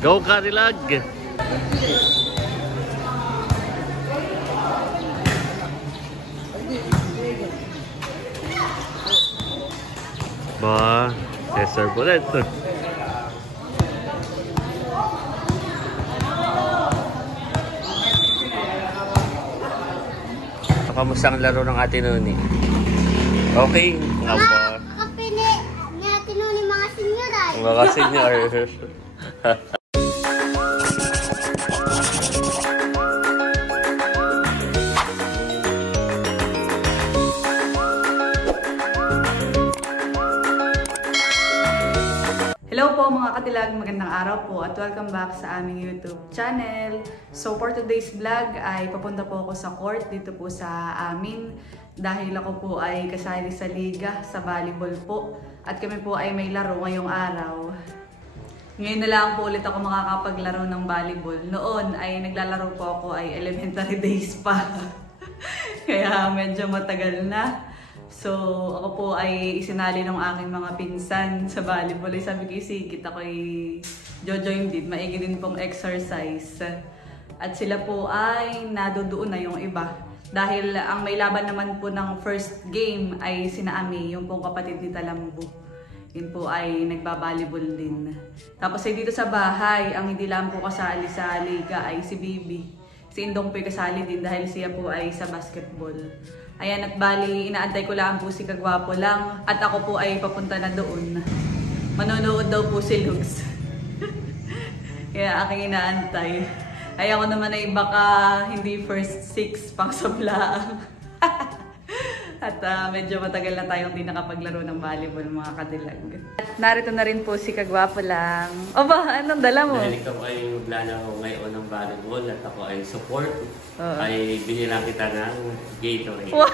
Go Cadillac! Ba, Cesar ulit. Kamusta ang laro ng Ate Noni? Okay? Nga ba? Kapili ni Ate Noni mga senior ay. Mga senior. Hello po mga katilag, magandang araw po at welcome back sa aming YouTube channel. So for today's vlog ay papunta po ako sa court dito po sa amin dahil ako po ay kasali sa liga sa volleyball po at kami po ay may laro ngayong araw. Ngayon na lang po ulit ako makakapaglaro ng volleyball. Noon ay naglalaro po ako ay elementary days pa. Kaya medyo matagal na. So, ako po ay isinali ng aking mga pinsan sa volleyball. Ay sabi ko, sige, ako ay jojoin din. Maigi din pong exercise. At sila po ay nadudoon na yung iba. Dahil ang may laban naman po ng first game ay sina Ami, yung pong kapatid ni Talambo. Yun po ay nagbabalibol din. Tapos ay dito sa bahay, ang hindi lang po kasali sa liga ay si Bibi. Si Indong po ay kasali din dahil siya po ay sa basketball. Ayan, at bali, inaantay ko lang po si Kagwapo lang. At ako po ay papunta na doon. Manonood daw po si Lux. Kaya aking inaantay. Ay ako naman ay baka hindi first 6 pang sablaang. At medyo matagal na tayong di nakapaglaro ng volleyball mga kadilag. At narito na rin po si Kagwapo lang. O ba, anong dala mo? Dahil ikaw ay maglalaro ngayon ng volleyball at ako ay support, ay binilang kita ng Gatorade. Wow!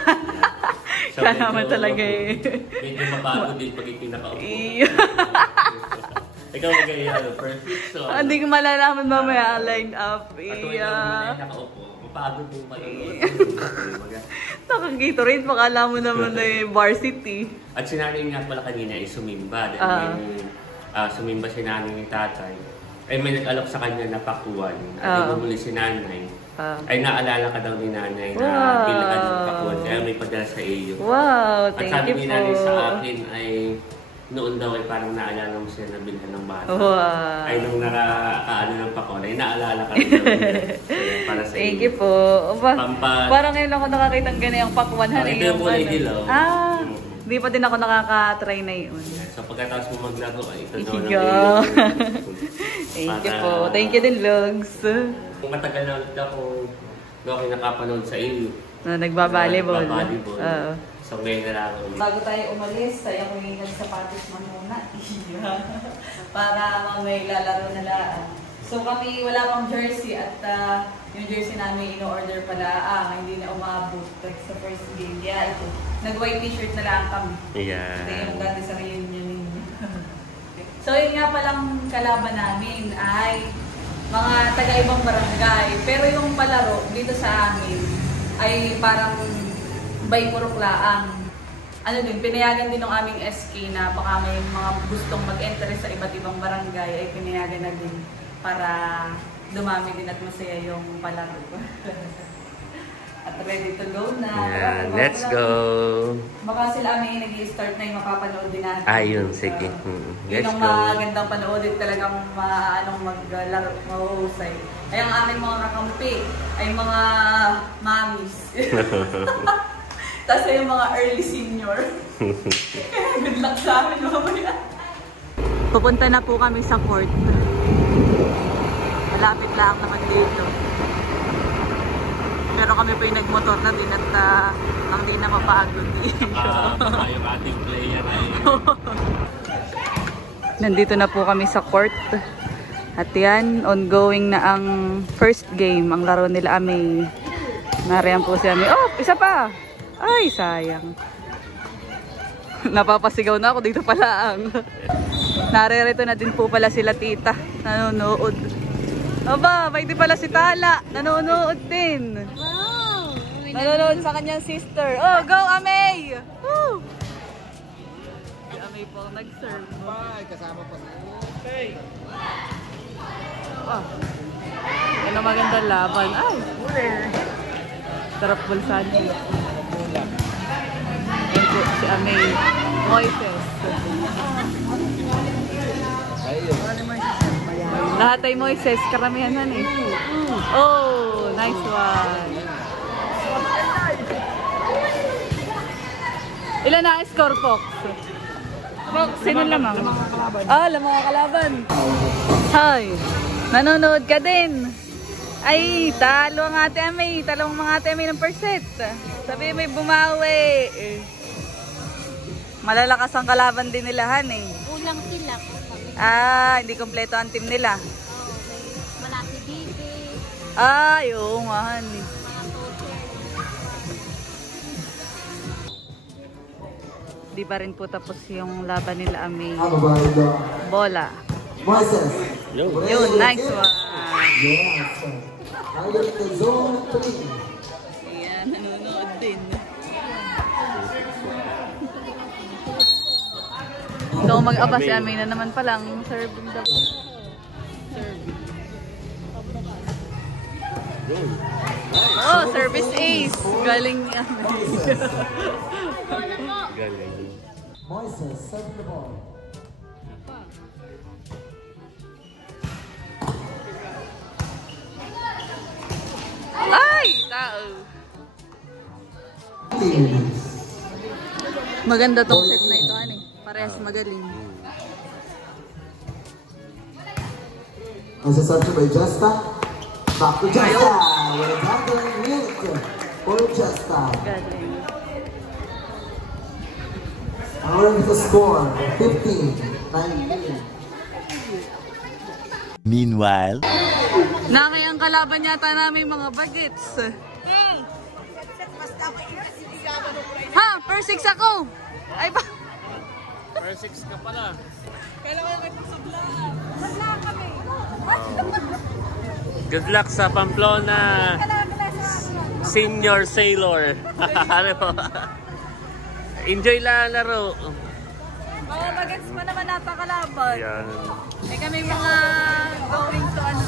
So, kaya naman talaga eh. Medyo mabago din pag ikinakaupo. Ikaw magaya, perfect. So, hindi ko malalaman mamaya line up. At kung ikaw muna nakaupo, mapagod din pag Naka-Gatorade, makala mo naman na varsity. At sinanay nga pala kanina ay sumimba. Dahil sumimba si nanay ni tatay. Ay may nag-alok sa kanya na pakuan. At bumuli si nanay. Ay naalala ka daw ni nanay na bilaan ng pakuan. Kaya may padala sa iyo. Wow, thank you po. At sabi ni nanay sa akin ay noon daw ay parang naalala mo siya na bilhan ng bata. Wow. Ay nung nakakaano ng pakuan, ay naalala ka rin daw para sa iyo. Thank you po. Parang ngayon ako nakakita ng ganyan pakuan. Ito yung kulay dilaw. Hindi pa din ako nakaka-try na yun. So pagkatapos mo maglaro, ay ito daw na Thank you po. Thank you din, Lugs. Kung matagal na ulit ako nakapanood sa iyo. Na nagbabalibol. So ngayon na lang ulit. Bago tayo umalis, tayo kung nagsapatos na muna. Para may lalaro na lang. So kami wala pang jersey at yung jersey namin in-order pala. Hindi na umabot sa first game. Yeah, ito. Nag-white t-shirt na lang kami. Yeah. Ito yung dati sa reunion ninyo. So yun nga palang kalaban namin ay mga taga-ibang barangay. Pero yung palaro dito sa amin ay parang by puruklaan. Ano din, pinayagan din ng aming SK na baka may mga gustong mag-enter sa iba't ibang barangay ay pinayagan na din para dumami din at masaya yung palaro. At ready to go na. Yeah, let's go! Baka sila may nag-i-start na yung mapapanood din natin. Ayun, sige. Let's go! Yung magandang panoodin talagang maglaro, mahuhusay. Ay ang aming mga kakampi ay mga mommies. Tapos yung mga early senior. Good luck sa amin mamaya. Pupunta na po kami sa court. Malapit lang naman dito. Pero kami po yung nagmotor na din at ang di na mapagod. Yung ating player ay... Nandito na po kami sa court. At yan, ongoing na ang first game. Ang laro nila Ami. Nariyan po si Ami. Oh, isa pa! Ay, sayang. Napapasigaw na ako dito pala ang. Naririto na din po pala sila tita. Nanonood. Aba, may di pala si Tala. Nanonood din. Wow! Nanonood sa kanyang sister. Oh, go Amay! Woo! Si Amay po ang nag-serve. Kasama pa sa Okay. Oh. Yan ang magandang laban. Ay! Sarap bulsan. Yan po si Amay Moises. Lahat ay Moises. Karamihan na eh. Oh! Nice one. Ilan na score, Fox? Fox, sino lamang? Lamang mga kalaban. Hi, nanonood ka din. Ay, talo ang ate Amay. Talo ang mga ate Amay ng perset. Sabi may bumawi. Malalakas ang kalaban din nilahan eh. Kulang sila. Hindi kompleto ang team nila. Wala si Bibi. Ay, oo nga. Di pa rin po tapos yung laban nila Amay. Bola. Yun, nice one. Ayan, nanonood din. Ikaw mag-aba si Amay na naman palang serving daw. Oh, service ace. Galing niya. Galing. Moises, serve the ball. Ay! Tao! Maganda tong set na ito, ani. Parehas magaling. As a subject by Justa. Back to Justa. With handling Milk for Justa. Galing. Our score 15-19. Meanwhile, Nakayang kalaban yata namin mga bagets. Ha? Per 6 ako! Ay ba? Per 6 ka pala. Kailangan kayo magsubla. Good luck sa Pamplona Senior Sailor. Ano po? Enjoy lang laro. Mga bagets pa naman napakalaban. Yan. Eh kami mga going to ano.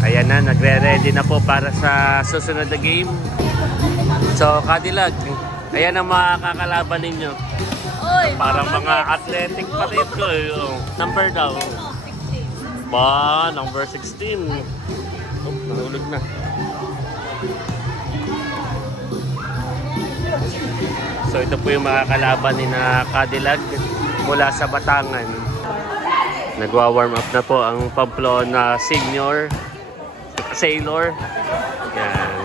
Ayan na, nagre-ready na po para sa susunod na game. So, Cadillac, ayan ang mga kakalaban ninyo. Oy, Parang mga athletic pa rin ko. Number daw. Ba, number 16. Oh, nahulog na. So, ito po yung mga kalaban ni na Cadillac mula sa Batangan. Nagwa-warm up na po ang Pamplona Senior Sailor. Yan.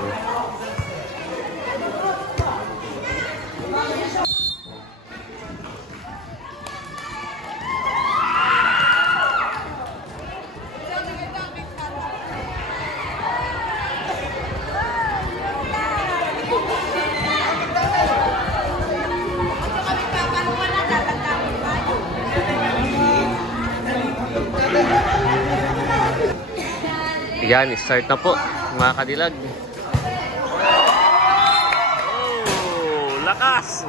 Yan, start na po mga Cadillac. Oh, lakas!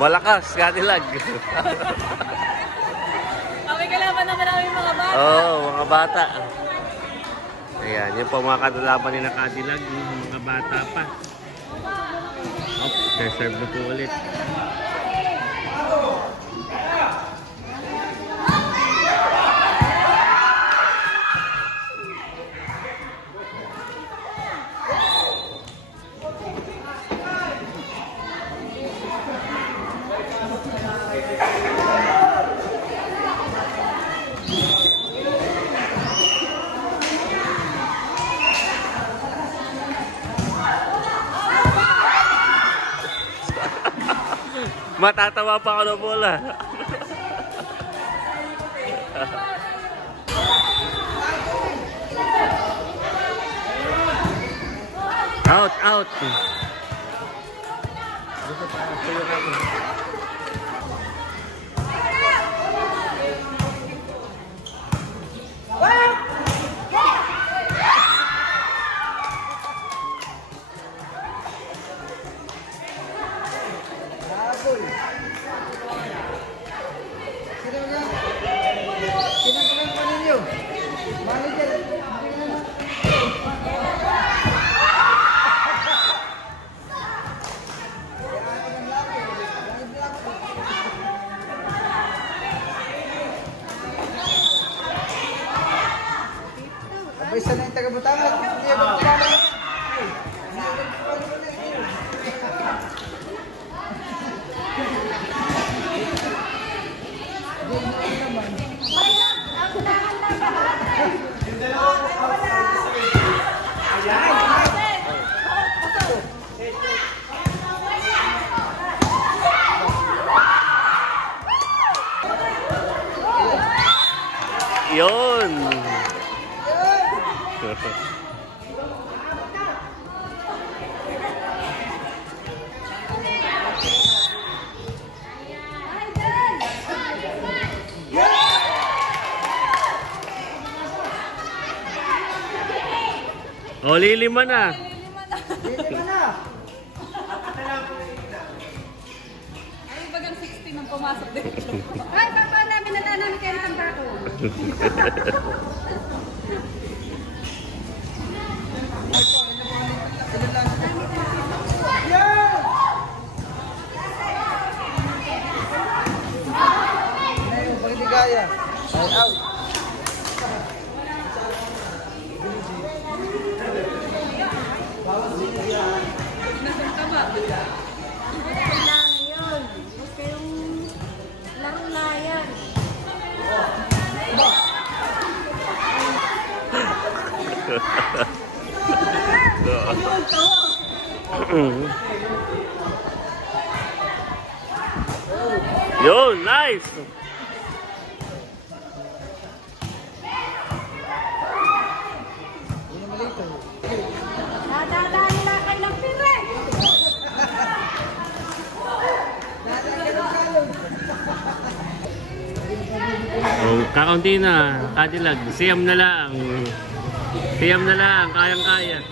Malakas, Cadillac. kami kalaban naman namin mga bata. Oh, mga bata. Ayan, yun po mga kalaban ni na Cadillac, yung mga bata pa. Oh, serve na po ulit. Matatawa pa ako ng bola. Out, out. isa na yung taga-Batangas. Hindi ako kumama. Yun! O, lilima na. Lilima na. Ay, bagang 16 nang pumasok dito. Ay, papa namin na namin kayo ng bako. Gaya. Ay, out. Nasaan ba? Kailangan yun. Basta yung laro na yan. Yun, nice! Nadadali na kayo ng pire. Oh, kakaunti na, Cadillac. Siyam na lang. Siyam na lang, kayang-kaya.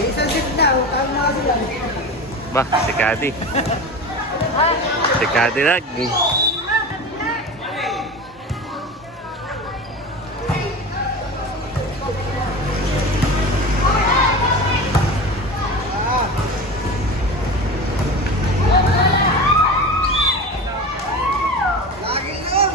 Isang sip na. Tama na sila. Bah, si Cadi. Si Cadillac. Lagi yun.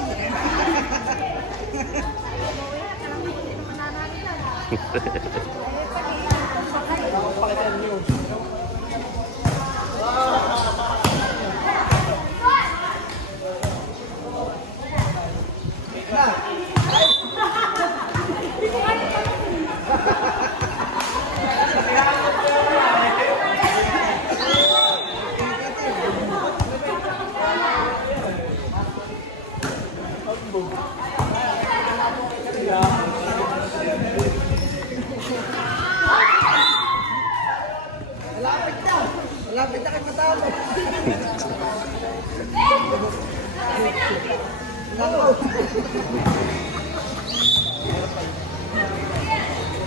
Malapit na kayo matapos.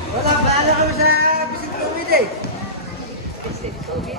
Wala, bahala kami sa visit COVID eh. Visit COVID?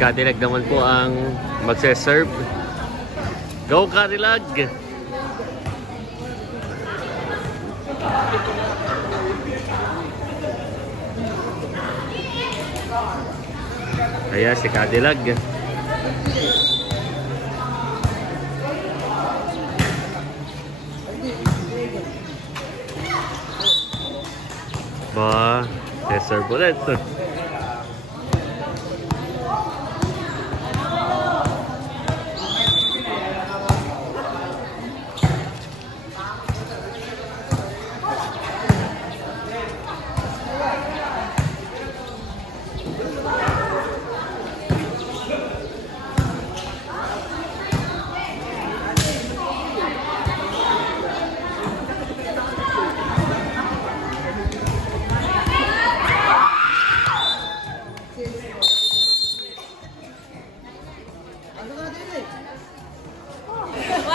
Cadillac naman po ang magse-serve. Go Cadillac! Ayan si Cadillac. Ba, serve ulit.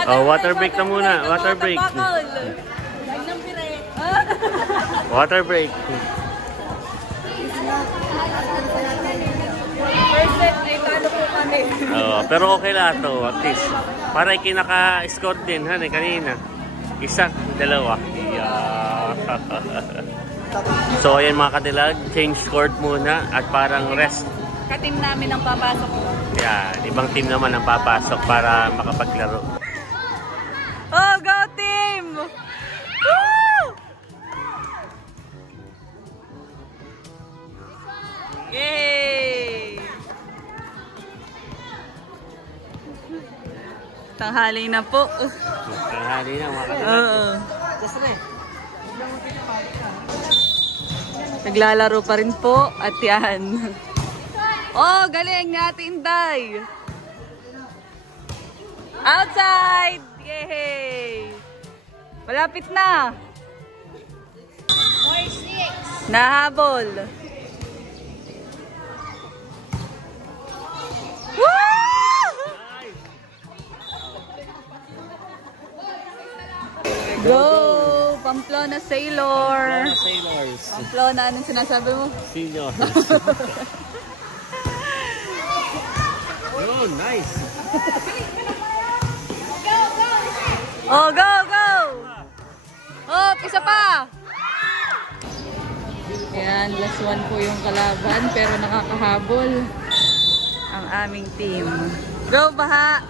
Oh, water break na muna. Water break. Water break. First set, ay talo po kami. Pero okay lahat to, at least. Para kinaka-score din, kanina. Isa, dalawa. Yeah. So, ayan mga Cadillac, change court muna at parang rest. Ka-team namin ang papasok. Yan, ibang team naman ang papasok para makapaglaro. Oh, go team! Woo! Yay! Tanghali na po. Tanghali na mga Cadillac. Naglalaro pa rin po at yan. Oh, galing ni Ate Inday. Outside! Yay! Malapit na. Nahabol. Woo! Go! Pamplona Sailor. Sailors. Pamplona, anong sinasabi mo? Seniors. Oh, nice. Oh, go, go! Oh, isa pa! Yan, last one po yung kalaban, pero nakakahabol ang aming team. Go, Baha!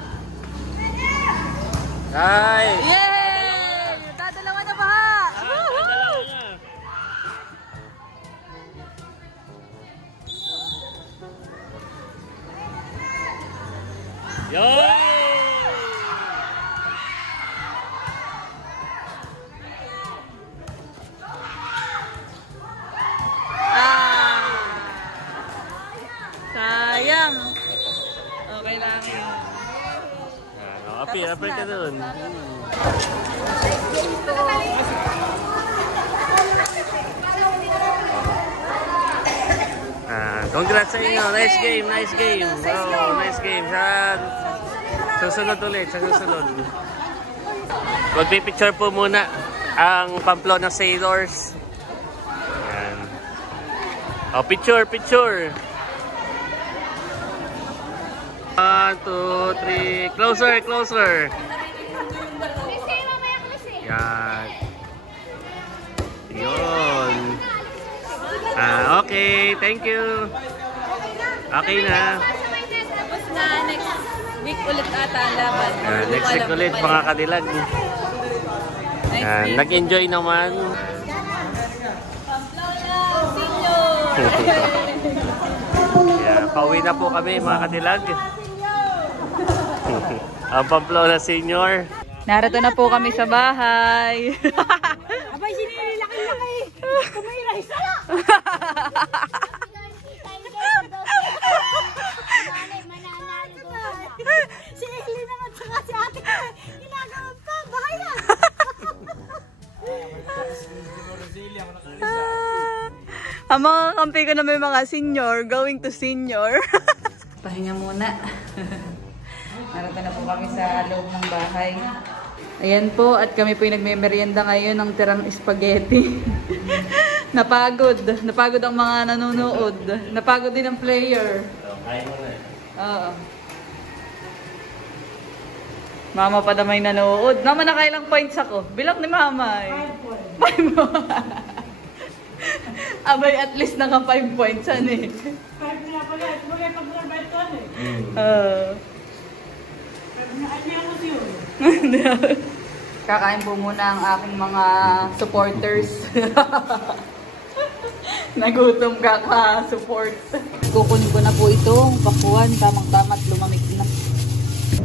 Ay! Yay! Dadalawa na, Baha! Woohoo! Yo! Sayang. Okay lang. Apir ka doon. Congrats sa inyo. Nice game, nice game. Oh, nice game. Susunod ulit, sa susunod. Magpipicture po muna ang Pamplona Sailors. Ayan. Oh, picture, picture. 1, 2, 3. Closer, closer. Yan. Yun. Okay. Thank you. Okay na. Tapos na, next week ulit ata ang laban. Next week ulit mga Cadillac. Nag-enjoy naman. Pauwi na po kami mga Cadillac. Ang Pamplona Senior. Narito na po kami sa bahay. Abay, sinilaki-laki. Kumiray sala. Si Eli naman saka si ate ginagawag pa. Bahayan. Ang mga kampi ko na may mga senior, going to senior. Pahinga muna. Narito na po kami sa loob ng bahay. Ayan po, at kami po yung nagme-merienda ngayon ng tirang spaghetti. Napagod. Napagod ang mga nanonood. Napagod din ang player. Kain mo na. Oo. Mama pa damay nanood. Mama, nakailang points ako. Bilang ni Mama eh. 5 points. Abay, at least naka 5 points yan eh. 5 na pala. Kumagay pag nabento eh. Nakanyamos yun. Kakain po muna ang aking mga supporters. Nagutom ka support. Kukunin ko na po itong pakuan. Tamang-tama at lumamig na.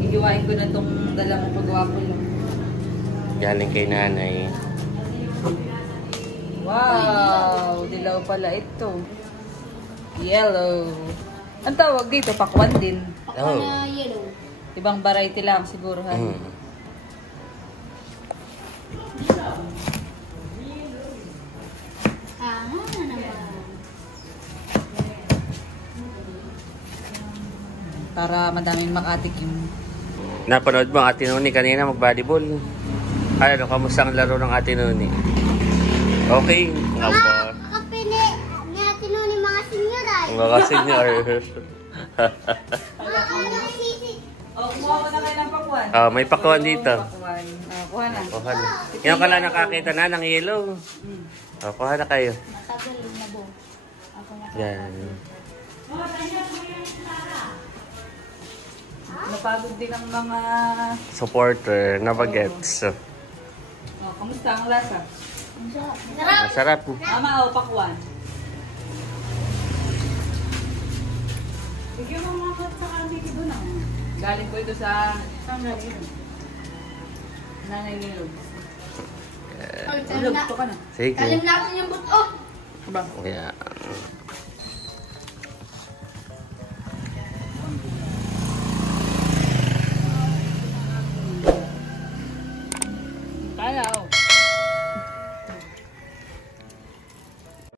Iiwain ko na itong dalang pagwapo lang. Galing kay nanay. Wow! Dilaw pala ito. Yellow. Ang tawag dito, pakwan din. Oh. Yellow. Ibang variety lang siguro. Para madaming makatikim. Napanood mo ang Ate Noni kanina mag-volleyball? Ano, kamusta ang laro ng Ate Noni? Okay. Kapili ni Ate Noni mga senior ay. Mga senior. Kumuha ko na kayo ng pakwan. May pakuan dito. Pakwan. Kuha na. Kuha na. Yan ka lang nakakita na ng yellow. Kuha na kayo. Matagal na bo. Yan. Napagod din ang mga... Supporter na bagets. Kamusta ang lasa? Masarap. Mama, pakwan. Bigyan mo mga kat sa kandig doon ah. Galing ko ito sa... Saan galing? Nanay ni Log. Kalim Log, ito ka na. Sige. natin yung buto. Ba? Yan.